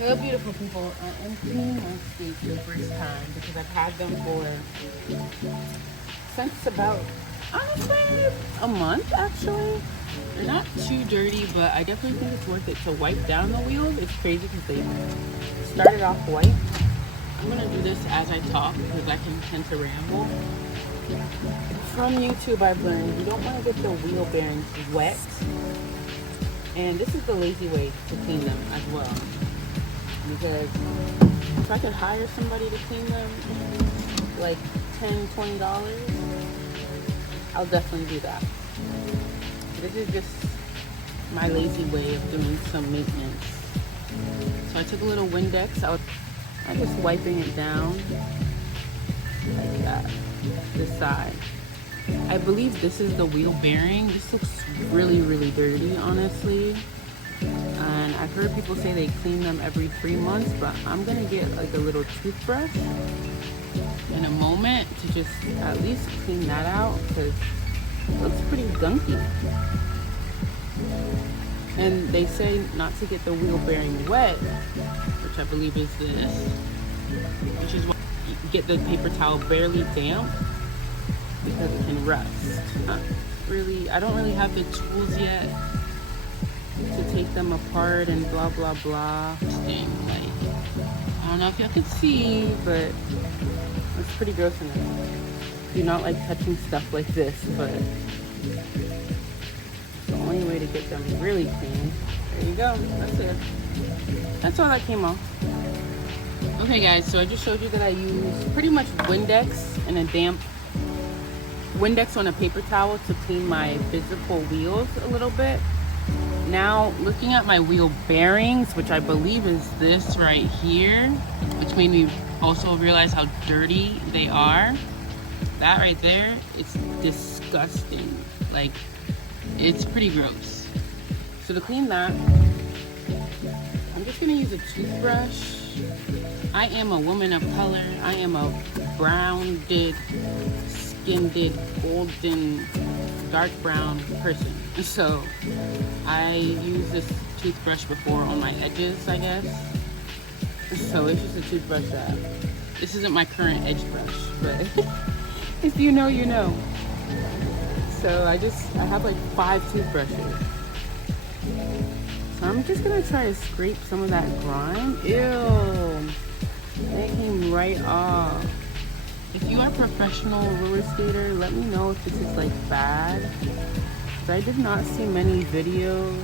Hello, beautiful people. I am cleaning my skates for the first time because I've had them since about, honestly, a month actually. They're not too dirty, but I definitely think it's worth it to wipe down the wheels. It's crazy because they started off white. I'm going to do this as I talk because I can tend to ramble. From YouTube, I've learned you don't want to get the wheel bearings wet. And this is the lazy way to clean them as well. Because if I could hire somebody to clean them, like $10, $20, I'll definitely do that. This is just my lazy way of doing some maintenance. So I took a little Windex. I'm just wiping it down like that, this side. I believe this is the wheel bearing. This looks really, really dirty, honestly. And I've heard people say they clean them every 3 months, but I'm gonna get like a little toothbrush in a moment to just at least clean that out because it looks pretty gunky. And they say not to get the wheel bearing wet, which I believe is this, which is why you get the paper towel barely damp because it can rust. I don't really have the tools yet to take them apart and blah blah blah. I don't know if y'all can see, but it's pretty gross in there. Do not like touching stuff like this, but it's the only way to get them really clean. There you go. That's it. That's all that came off. Okay guys, so I just showed you that I use pretty much Windex and a damp Windex on a paper towel to clean my physical wheels a little bit. Now, looking at my wheel bearings, which I believe is this right here, which made me also realize how dirty they are. That right there, it's disgusting. Like, it's pretty gross. So to clean that, I'm just gonna use a toothbrush. I am a woman of color. I am a brown-did, skinned-did, golden, dark brown person. So I used this toothbrush before on my edges, I guess. So it's just a toothbrush that, this isn't my current edge brush, but if you know, you know. So I have like 5 toothbrushes. So I'm just gonna try to scrape some of that grime. Ew, it came right off. If you are a professional roller skater, let me know if this is like bad. I did not see many videos.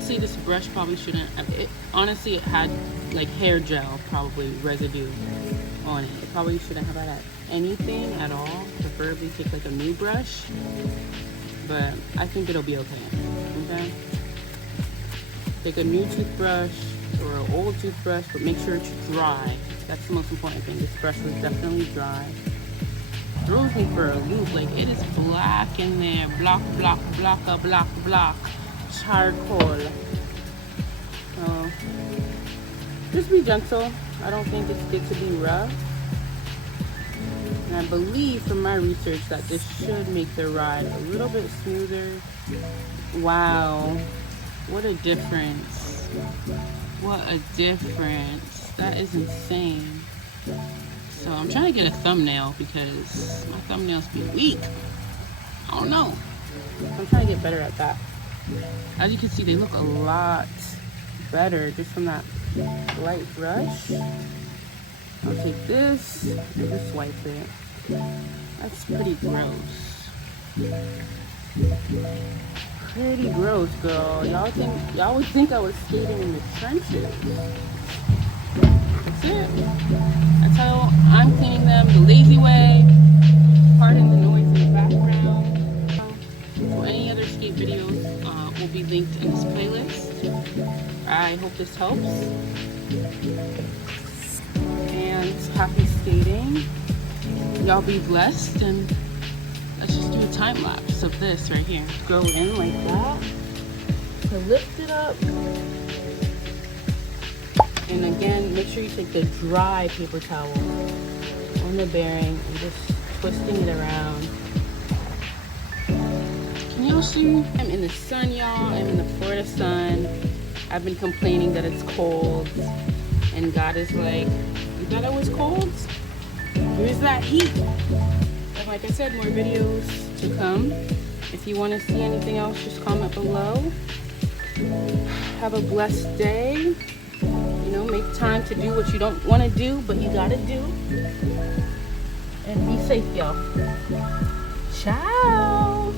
See, this brush probably shouldn't have it. Honestly, it had like hair gel, probably residue on it. It probably shouldn't have had anything at all. Preferably take like a new brush, but I think it'll be okay. Okay. Take a new toothbrush or an old toothbrush, but make sure it's dry. That's the most important thing. This brush was definitely dry. Throws me for a loop. Like, it is black in there. Block, block, block, block, block. Charcoal. So just be gentle. I don't think it's good to be rough. And I believe from my research that this should make the ride a little bit smoother. Wow, what a difference. What a difference. That is insane. So I'm trying to get a thumbnail because my thumbnails be weak. I don't know. I'm trying to get better at that. As you can see, they look a lot better just from that light brush. I'll take this and just swipe it. That's pretty gross. Pretty gross, girl. Y'all would think I was skating in the trenches. That's it. That's how I'm cleaning them the lazy way. Pardon the noise in the background. So any other skate videos will be linked in this playlist. I hope this helps. And happy skating. Y'all be blessed, and let's just do a time lapse of this right here. Go in like that to lift it up. And again, make sure you take the dry paper towel on the bearing and just twisting it around. Can y'all see? I'm in the sun, y'all. I'm in the Florida sun. I've been complaining that it's cold, and God is like, you thought it was cold? Here's that heat. And like I said, more videos to come. If you want to see anything else, just comment below. Have a blessed day. You know, make time to do what you don't want to do, but you gotta do. And be safe, y'all. Ciao.